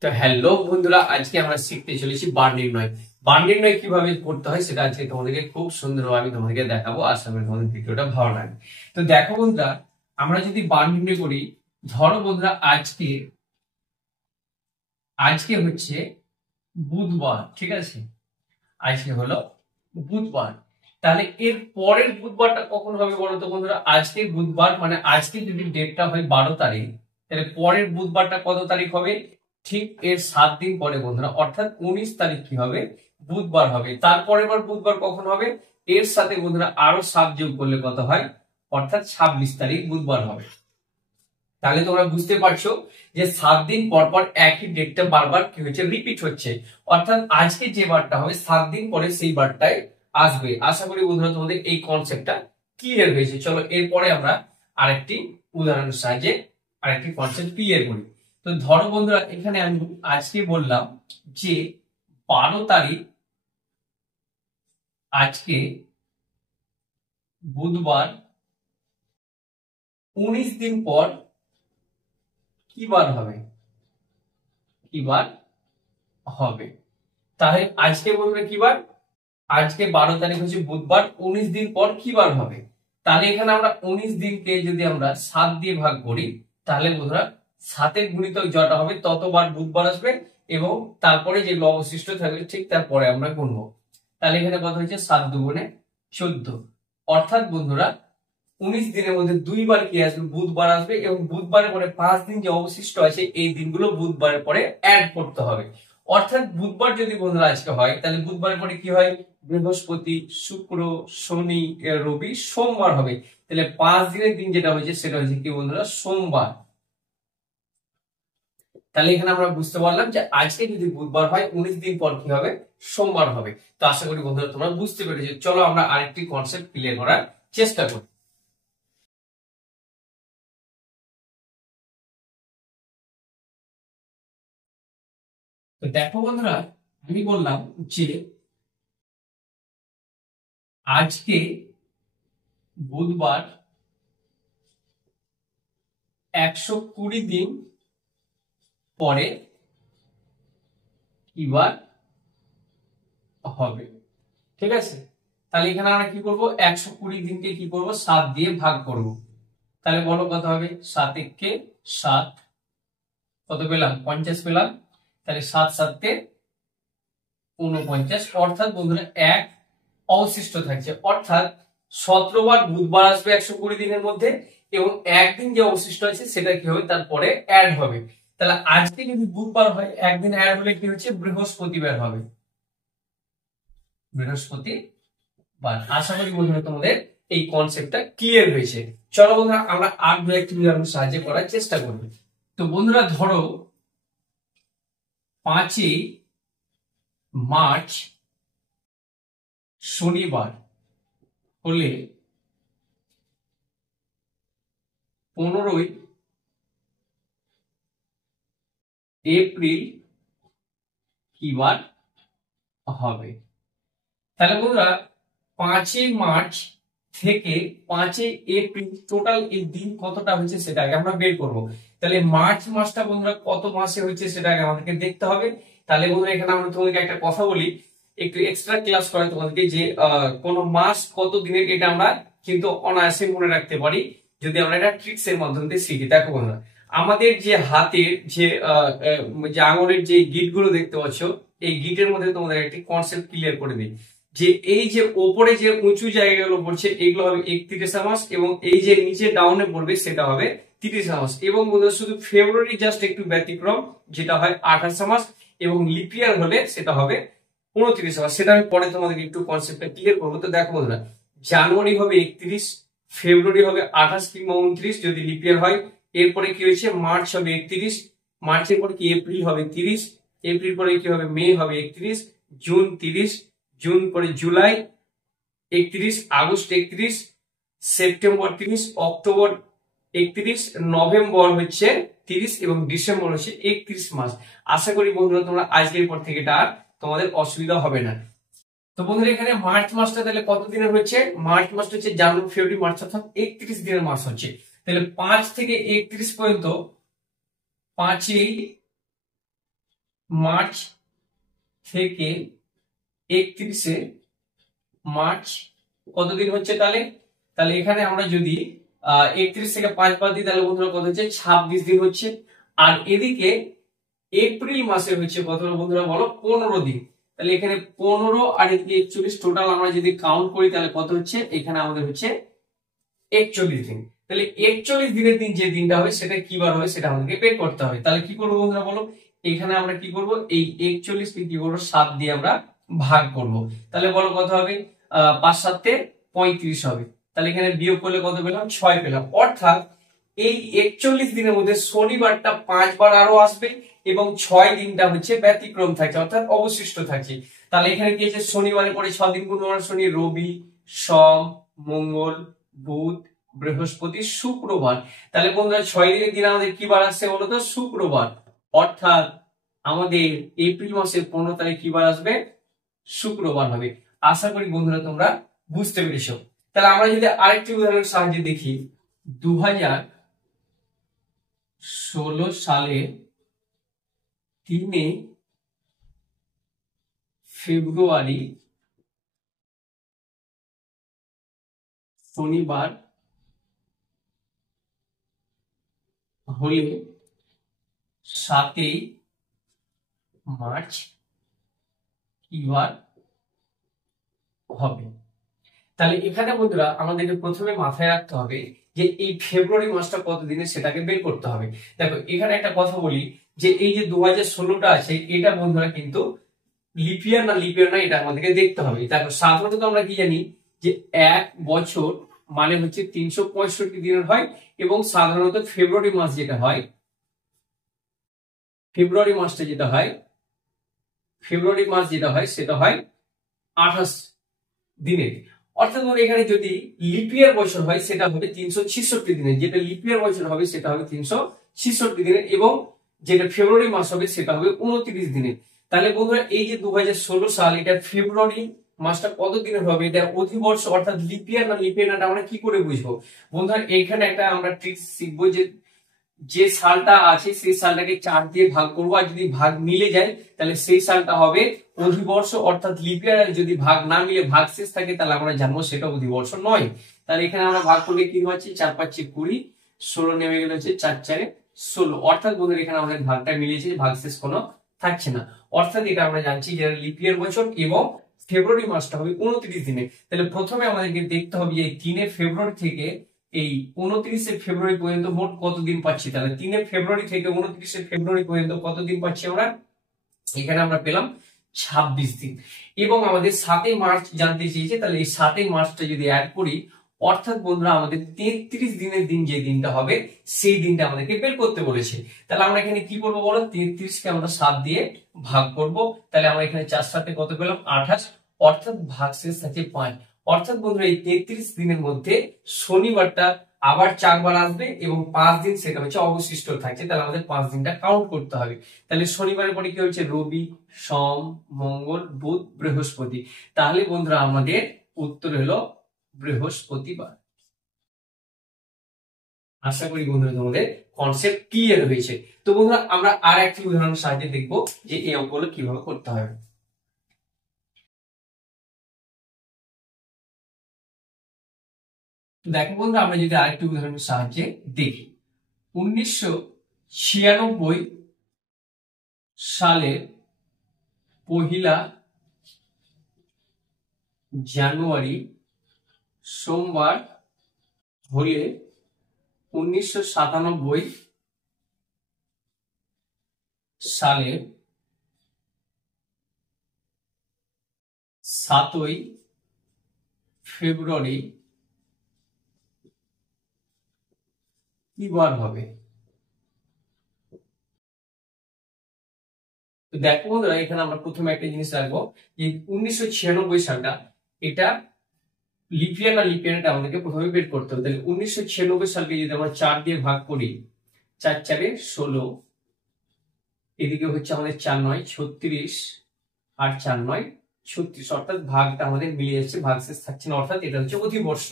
তো হ্যালো বন্ধুরা, আজকে আমরা শিখতে চলেছি বার নির্ণয়। বার নির্ণয় কিভাবে করতে হয় সেটা আজকে তোমাদেরকে খুব সুন্দরভাবে আমি তোমাদেরকে দেখাবো। আশা করি তোমাদের ভিডিওটা ভালো লাগে। তো দেখো বন্ধুরা, আমরা যদি বার নির্ণয় করি, ধরো বন্ধুরা আজকে আজকে হচ্ছে বুধবার, ঠিক আছে? আজকে হলো বুধবার। তাহলে এর পরের বুধবারটা কখন হবে বলো তো বন্ধুরা? আজকে বুধবার মানে আজকে যদি ডেটটা হয় 12 তারিখ, তাহলে পরের বুধবারটা কত তারিখ হবে? ঠিক এর 7 দিন পরে বন্ধুরা, অর্থাৎ 19 তারিখ কি হবে? বুধবার হবে। তারপরের বার বুধবার কখন হবে? এর সাথে বন্ধুরা আরো 7 যোগ করলে কত হয়? অর্থাৎ 26 তারিখ বুধবার হবে। তাহলে তোমরা বুঝতে পারছো যে 7 দিন পর পর একই ডেটটা বারবার কি হচ্ছে, রিপিট হচ্ছে। অর্থাৎ আজকে যে বারটা হবে 7 দিন পরে সেই বারটাই আসবে। আশা করি বন্ধুরা তোমাদের এই কনসেপ্টটা ক্লিয়ার হয়েছে। চলো এরপরে আমরা আরেকটি উদাহরণের সাহায্যে আরেকটি কনসেপ্ট ক্লিয়ার করি। তো ধরো বন্ধুরা, এখানে আমি আজকে বললাম যে 12 তারিখ, আজকে বুধবার, 19 দিন পর কি বার হবে? কি বার হবে? তাহলে আজকে বন্ধুরা কি বার? আজকে 12 তারিখ হচ্ছে বুধবার, 19 দিন পর কি বার হবে? তাহলে এখানে আমরা 19 দিনকে যদি আমরা 7 দিয়ে ভাগ করি, তাহলে বন্ধুরা 7-এর গুণিতক যটা হবে ততবার বুধবার আসবে, এবং তারপরে যে অবশিষ্ট থাকবে ঠিক তারপরে আমরা গুনবো। তাহলে এখানে কথা হচ্ছে 7 দুগুণে 14। অর্থাৎ বন্ধুরা 19 দিনের মধ্যে দুইবার কি আসবে? বুধবার আসবে, এবং বুধবারের পরে 5 দিন যে অবশিষ্ট আছে এই দিনগুলো বুধবারের পরে অ্যাড করতে হবে। অর্থাৎ বুধবার যদি বন্ধুরা আজকে হয়, তাহলে বুধবারের পরে কি হয়? বৃহস্পতি, শুক্র, শনি, রবি, সোমবার হবে। তাহলে 5 দিনের দিন যেটা হয়েছে সেটা হচ্ছে কি বন্ধুরা? সোমবার। তাহলে এখানে আমরা বুঝতে পারলাম যে আজকে যদি বুধবার হয়, 19 দিন পর কি হবে? সোমবার হবে। তো আশা করি বন্ধুরা তোমরা বুঝতে পেরেছো। চলো আমরা আরেকটি কনসেপ্ট ক্লিয়ার করার চেষ্টা করি। তো দেখো বন্ধুরা, আমি বললাম যে আজকে বুধবার, 120 দিন পরে কি বার হবে? ঠিক আছে, তাহলে এখানে আমরা কি করব? 120 দিনকে কি করব? 7 দিয়ে ভাগ করব। তাহলে বলো কত হবে? 7 × 7, কত পেলাম? 50 পেলাম। তাহলে 7 × 7 = 49। অর্থাৎ বন্ধুরা এক অবশিষ্ট থাকছে। অর্থাৎ 17 বার বুধবার আসবে 120 দিনের মধ্যে, এবং একদিন যে অবশিষ্ট আছে সেটা কি হবে? তারপরে অ্যাড হবে। তাহলে আজকে যদি বুধবার হয়, একদিন অ্যাড হলে কি হচ্ছে? বৃহস্পতিবার হবে। বৃহস্পতিবার। আশা করি বন্ধুরা তোমাদের এই কনসেপ্টটা ক্লিয়ার হয়েছে। চলো বন্ধুরা আমরা আর দু একটি উদাহরণ সাহায্যে করার চেষ্টা করব। তো বন্ধুরা ধরো 5ই মার্চ শনিবার হলে 15ই এপ্রিল কি বার হবে? তাহলে বন্ধুরা 5ই মার্চ থেকে 5ই এপ্রিল টোটাল এই দিন কতটা হয়েছে সেটা আগে আমরা বের করব। তাহলে মার্চ মাসটা বন্ধুরা কত মাসে হয়েছে সেটা আগে আমাদেরকে দেখতে হবে। তাহলে বন্ধুরা এখানে আমরা তোমাদেরকে একটা কথা বলি, একটু এক্সট্রা ক্লাস করাই তোমাদেরকে, যে কোন মাস কত দিনের এটা আমরা কিন্তু অনায়াসে মনে রাখতে পারি যদি আমরা এটা ট্রিক্স এর মাধ্যমে শিখি। দেখো বন্ধুরা, আমাদের যে হাতের যে যে আঙুলের যে গিট গুলো দেখতে পাচ্ছ, এই গিটের মধ্যে তোমাদের একটি কনসেপ্ট ক্লিয়ার করে দিই, যে এই যে ওপরে যে উঁচু জায়গাগুলো পড়ছে এগুলো হবে 31 মাস, এবং এই যে নিচে ডাউনে পড়বে সেটা হবে 30 মাস। এবং বন্ধুরা শুধু ফেব্রুয়ারি জাস্ট একটু ব্যতিক্রম, যেটা হয় 28 মাস, এবং লিপিয়ার হলে সেটা হবে 29 মাস। সেটা আমি পরে তোমাদেরকে একটু কনসেপ্টটা ক্লিয়ার করবো। তো দেখো বন্ধুরা, জানুয়ারি হবে 31, ফেব্রুয়ারি হবে 28 কিংবা 29 যদি লিপিয়ার হয়। এরপরে কি হয়েছে? মার্চ হবে 31, মার্চের পরে কি এপ্রিল হবে 30, এপ্রিল পরে কি হবে? মে হবে 31, জুন 30, জুন পরে July 31, August 31, September 30, October 31, November হচ্ছে 30, এবং ডিসেম্বর হচ্ছে 31 মাস। আশা করি বন্ধুরা তোমরা আজকের পর থেকে এটা আর তোমাদের অসুবিধা হবে না। তো বন্ধুরা এখানে মার্চ মাসটা তাহলে কত দিনের হচ্ছে? মার্চ মাসটা হচ্ছে জানুয়ারি ফেব্রুয়ারি মার্চ, অর্থাৎ 31 দিনের মাস হচ্ছে। তাহলে 5 থেকে 31 পর্যন্ত 5ই মার্চ থেকে 31শে মার্চ কতদিন হচ্ছে? তাহলে তাহলে এখানে আমরা যদি 31 থেকে 5 বাদ দিই তাহলে বন্ধুরা কত হচ্ছে? 26 দিন হচ্ছে। আর এদিকে এপ্রিল মাসে হচ্ছে কত বন্ধুরা বলো? 15 দিন। তাহলে এখানে 15 আর এদিকে 41, টোটাল আমরা যদি কাউন্ট করি তাহলে কত হচ্ছে? এখানে আমাদের হচ্ছে 41 দিন। তাহলে 41 দিনের দিন যে দিনটা হবে সেটা কি বার হবে সেটা আমাদেরকে বের করতে হবে। তাহলে কি করবো বন্ধুরা বলো? এখানে আমরা কি করব? এই 41 কে কি করবো? 7 দিয়ে আমরা ভাগ করব। তাহলে বলো কত হবে? 5 7 35 হবে। তাহলে এখানে বিয়োগ করলে কত পেলাম? 6 পেলাম। অর্থাৎ এই 41 দিনের মধ্যে শনিবারটা 5 বার আরো আসবে এবং 6 দিনটা হচ্ছে ব্যতিক্রম থাকছে, অর্থাৎ অবশিষ্ট থাকছে। তাহলে এখানে কি আছে? শনিবারের পরে 6 দিন কোন শনি? রবি, সোম, মঙ্গল, বুধ, বৃহস্পতি, শুক্রবার। তাহলে বন্ধুরা 6 দিনের দিন আমাদের কি বার আসছে বলতো? শুক্রবার। অর্থাৎ আমাদের এপ্রিল মাসের 15 তারিখ কি বার আসবে? শুক্রবার হবে। আশা করি বন্ধুরা তোমরা বুঝতে পেরেছো। তাহলে আমরা যদি আরেকটি উদাহরণের সাহায্যে দেখি, 2016 সালের 3 ফেব্রুয়ারি শনিবার হলে 7 মার্চ কি বার হবে? তাহলে এখানে বন্ধুরা আমাদেরকে প্রথমে মাথায় রাখতে হবে যে এই ফেব্রুয়ারি মাসটা কত দিনে সেটাকে বের করতে হবে। দেখো এখানে একটা কথা বলি যে এই যে 2016টা আছে এটা বন্ধুরা কিন্তু লিপিয়ার না লিপিয়ার না এটা আমাদেরকে দেখতে হবে। দেখো সাধারণত আমরা কি জানি যে এক বছর মানে হচ্ছে 365 দিনের হয় এবং সাধারণত ফেব্রুয়ারি মাস যেটা হয়, ফেব্রুয়ারি মাসটা যেটা হয়, ফেব্রুয়ারি মাস যেটা হয় সেটা হয় 28 দিনের। অর্থাৎ এখানে যদি লিপিয়ার বছর হয় সেটা হবে 366 দিনের, যেটা লিপিয়ার বছর হবে সেটা হবে 366 দিনের এবং যেটা ফেব্রুয়ারি মাস হবে সেটা হবে 29 দিনের। তাহলে বন্ধুরা এই যে 2016 সাল এটা ফেব্রুয়ারি মাসটা কত দিনের হবে? এটা অধিবর্ষ অর্থাৎ লিপিয়ার না লিপিয়ার না আমরা কি করে বুঝবো? বন্ধুরা এইখানে একটা আমরা ট্রিক্স শিখবো যে যে সালটা আছে সেই সালটাকে 4 দিয়ে ভাগ করবো, আর যদি ভাগ মিলে যায় তাহলে সেই সালটা হবে অধিবর্ষ অর্থাৎ লিপিয়ার। আর যদি ভাগ না মিলে ভাগশেষ থাকে তাহলে আমরা জানবো সেটা অধিবর্ষ নয়। তাহলে এখানে আমরা ভাগ করলে কি হচ্ছে? 4 5 20, 16 নেমে গেলে হচ্ছে 4 4 16। অর্থাৎ বন্ধুরা এখানে আমাদের ভাগটা মিলেছে, ভাগশেষ কোনো থাকছে না। অর্থাৎ এটা আমরা জানছি যে লিপিয়ার বছর এবং ফেব্রুয়ারি মাসটা হবে 29 দিনে। তাহলে প্রথমে আমাদেরকে দেখতে হবে এই 3 ফেব্রুয়ারি থেকে এই 29 ফেব্রুয়ারি পর্যন্ত মোট কতদিন পাচ্ছি। তাহলে 3 ফেব্রুয়ারি থেকে 29 ফেব্রুয়ারি পর্যন্ত কতদিন পাচ্ছি আমরা? এখানে আমরা পেলাম 26 দিন। এবং আমাদের 7 মার্চ জানতে চেয়েছে, তাহলে এই 7 মার্চটা যদি অ্যাড করি অর্থাৎ বন্ধুরা আমাদের 33 দিনের দিন যে দিনটা হবে সেই দিনটা আমাদেরকে বের করতে বলেছে। তাহলে আমরা এখানে কি করবো বলো? 33 কে আমরা 7 দিয়ে ভাগ করব। তাহলে আমরা এখানে 4 7 কত পেলাম? 28, অর্থাৎ ভাগশেষ আছে 5। অর্থাৎ বন্ধুরা এই 33 দিনের মধ্যে শনিবারটা আবার 4 বার আসবে এবং 5 দিন সেটা হচ্ছে অবশিষ্ট থাকছে। তাহলে আমাদের 5 দিনটা কাউন্ট করতে হবে। তাহলে শনিবারের পরে কি হচ্ছে? রবি, সোম, মঙ্গল, বুধ, বৃহস্পতি। তাহলে বন্ধুরা আমাদের উত্তর হলো বৃহস্পতিবার। আশা করি বন্ধুরা তোমাদের কনসেপ্ট ক্লিয়ার হয়েছে। তো বন্ধুরা আমরা আর একটি উদাহরণের সাহায্যে দেখবো যে এই অঙ্কগুলো কিভাবে করতে হবে। দেখো বন্ধু আমরা যদি আরেকটি উদাহরণের সাহায্যে দেখি, 1996 সালের 1 জানুয়ারি সোমবার হলে 1997 সালের 7 ফেব্রুয়ারি কি বার হবে? তো দেখো বন্ধুরা এখানে আমরা প্রথমে একটা জিনিস রাখবো যে 1996 সালটা এটা লিপিয়ার না লিপিয়ার এটা আমাদেরকে প্রথমে বের করতে হবে। তাহলে 1996 সালকে যদি আমরা 4 দিয়ে ভাগ করি, 4 4 16, এদিকে হচ্ছে আমাদের 4 9 36 আর 4 9 36, অর্থাৎ ভাগটা আমাদের মিলে যাচ্ছে, ভাগশেষ থাকছে না, অর্থাৎ এটা হচ্ছে অধিবর্ষ।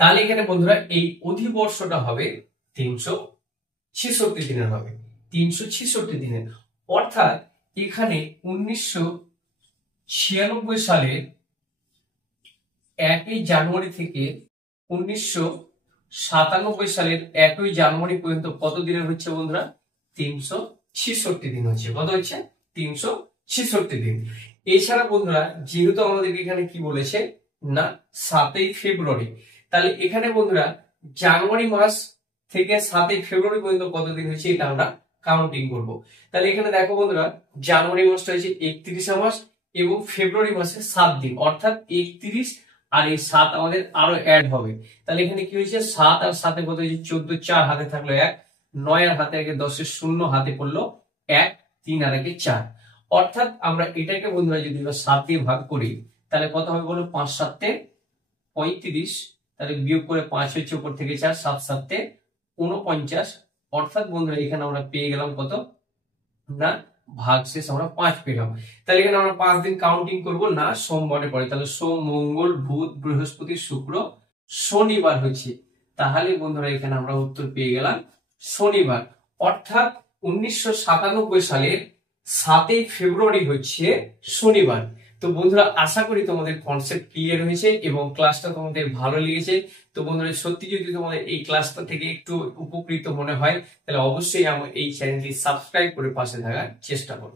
তাহলে এখানে বন্ধুরা এই অধিবর্ষটা হবে 366 দিনের হবে, 366 দিনের। অর্থাৎ এখানে 1996 সালের 1 জানুয়ারি থেকে 1997 সালের 1 জানুয়ারি পর্যন্ত কত দিনের হচ্ছে বন্ধুরা? 366 দিন হচ্ছে। কত হচ্ছে? 366 দিন। এছাড়া বন্ধুরা যেহেতু আমাদের এখানে কি বলেছে না 7 ফেব্রুয়ারি, তাহলে এখানে বন্ধুরা জানুয়ারি মাস থেকে 7 ফেব্রুয়ারি পর্যন্ত কত দিন হচ্ছে এটা আমরা কাউন্টিং করব। তাহলে এখানে দেখো বন্ধুরা জানুয়ারি মাসটা হচ্ছে 31 মাস এবং ফেব্রুয়ারি মাসে 7 দিন, অর্থাৎ 31 আর এই 7 আমাদের আরো অ্যাড হবে। তাহলে এখানে কি হয়েছে 7 আর 7 কত হয়েছে 14, 4 হাতে থাকলো 1, 9 আর হাতে 10 শূন্য হাতে পড়লো 1, 3 আর 4। অর্থাৎ আমরা এটাকে বন্ধুরা যদি 7 দিয়ে ভাগ করি তাহলে কত হবে বলো? 5 7 35, তাহলে বিয়োগ করে 5 হচ্ছে উপর থেকে 4, 7 7 49। অর্থাৎ বন্ধুরা এখানে আমরা পেয়ে গেলাম কত না ভাগশেষ আমরা 5 পেলাম। তাহলে এখানে আমরা 5 দিন কাউন্টিং করব না সোমবারে পরে, তাহলে সোম মঙ্গল বুধ বৃহস্পতি শুক্র শনিবার হচ্ছে। তাহলে বন্ধুরা এখানে আমরা উত্তর পেয়ে গেলাম শনিবার। অর্থাৎ 1997 সালের 7 ফেব্রুয়ারি হচ্ছে শনিবার। তো বন্ধুরা আশা করি তোমাদের কনসেপ্ট ক্লিয়ার হয়েছে এবং ক্লাসটা তোমাদের ভালো লেগেছে। তো বন্ধুরা সত্যি যদি তোমাদের এই ক্লাসটা থেকে একটু উপকৃত মনে হয় তাহলে অবশ্যই আমার এই চ্যানেলটি সাবস্ক্রাইব করে পাশে থাকার চেষ্টা করো।